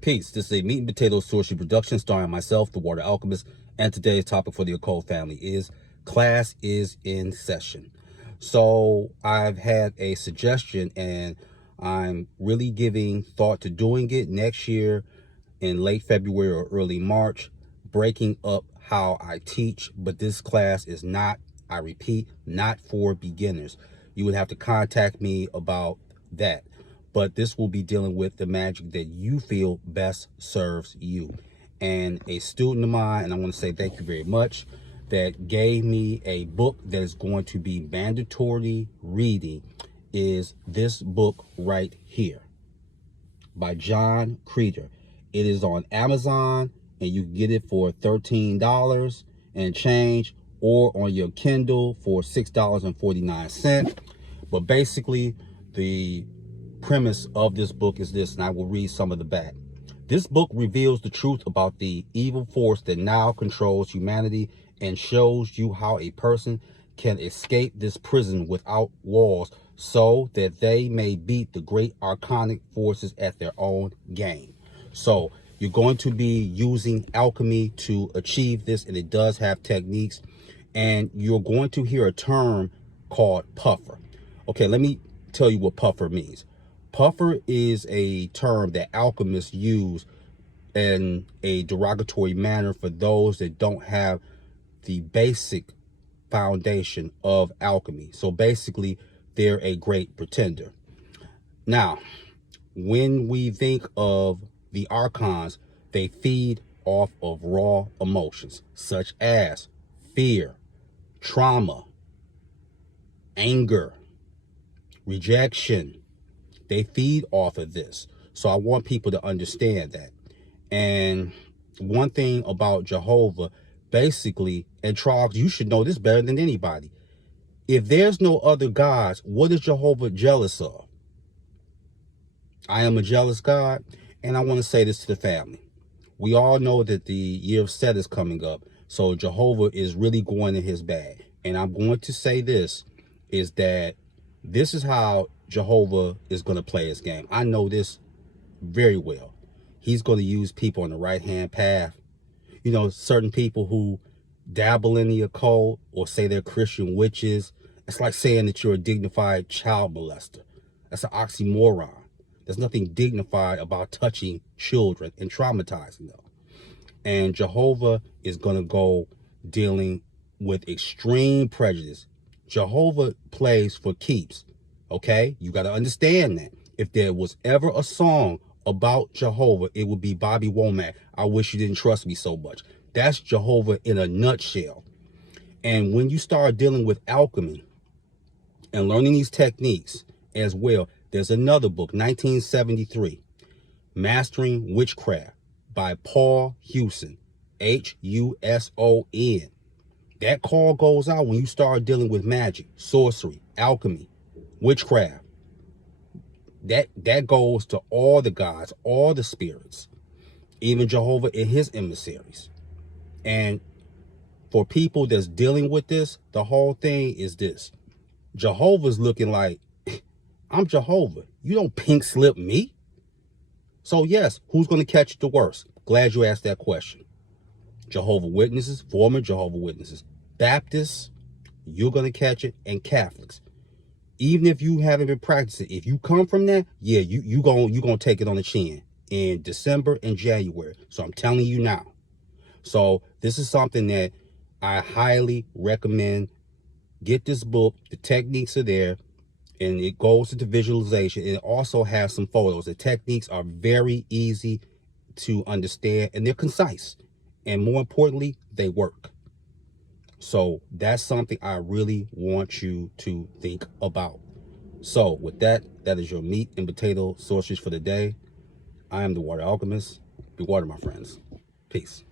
Peace. This is a meat and potato sorcery production starring myself, the Water Alchemist, and today's topic for the occult family is class is in session. So I've had a suggestion and I'm really giving thought to doing it next year in late February or early March, breaking up how I teach. But this class is not, I repeat, not for beginners. You would have to contact me about that. But this will be dealing with the magic that you feel best serves you. And a student of mine, and I want to say thank you very much, that gave me a book that is going to be mandatory reading is this book right here by John Creeder. It is on Amazon and you can get it for $13 and change, or on your Kindle for $6.49. But basically, the premise of this book is this, and I will read some of the back. This book reveals the truth about the evil force that now controls humanity and shows you how a person can escape this prison without walls so that they may beat the great archonic forces at their own game. So you're going to be using alchemy to achieve this, and it does have techniques. And you're going to hear a term called puffer. Okay, let me tell you what puffer means. Puffer is a term that alchemists use in a derogatory manner for those that don't have the basic foundation of alchemy. So basically, they're a great pretender. Now, when we think of the archons, they feed off of raw emotions such as fear, trauma, anger, rejection. They feed off of this. So I want people to understand that. And one thing about Jehovah, basically, and Trogs, you should know this better than anybody. If there's no other gods, what is Jehovah jealous of? I am a jealous God, and I want to say this to the family. We all know that the year of Set is coming up, so Jehovah is really going in his bag. And I'm going to say this, is that this is how Jehovah is going to play his game. I know this very well. He's going to use people on the right-hand path. You know, certain people who dabble in the occult or say they're Christian witches. It's like saying that you're a dignified child molester. That's an oxymoron. There's nothing dignified about touching children and traumatizing them. And Jehovah is going to go dealing with extreme prejudice. Jehovah plays for keeps. Okay? You got to understand that. If there was ever a song about Jehovah, it would be Bobby Womack. I wish you didn't trust me so much. That's Jehovah in a nutshell. And when you start dealing with alchemy and learning these techniques as well, there's another book, 1973, Mastering Witchcraft by Paul Hewson, H-U-S-O-N. That call goes out when you start dealing with magic, sorcery, alchemy, witchcraft. That goes to all the gods, all the spirits, even Jehovah and his emissaries. And for people that's dealing with this, the whole thing is this. Jehovah's looking like, I'm Jehovah. You don't pink slip me. So yes, who's going to catch it the worst? Glad you asked that question. Jehovah Witnesses, former Jehovah Witnesses, Baptists, you're going to catch it, and Catholics. Even if you haven't been practicing, if you come from that, yeah, you gonna take it on the chin in December and January. So I'm telling you now. So this is something that I highly recommend. Get this book. The techniques are there, and it goes into visualization. It also has some photos. The techniques are very easy to understand, and they're concise. And more importantly, they work. So that's something I really want you to think about. So with that, that is your meat and potato sorceries for the day. I am the Water Alchemist. Be water, my friends. Peace.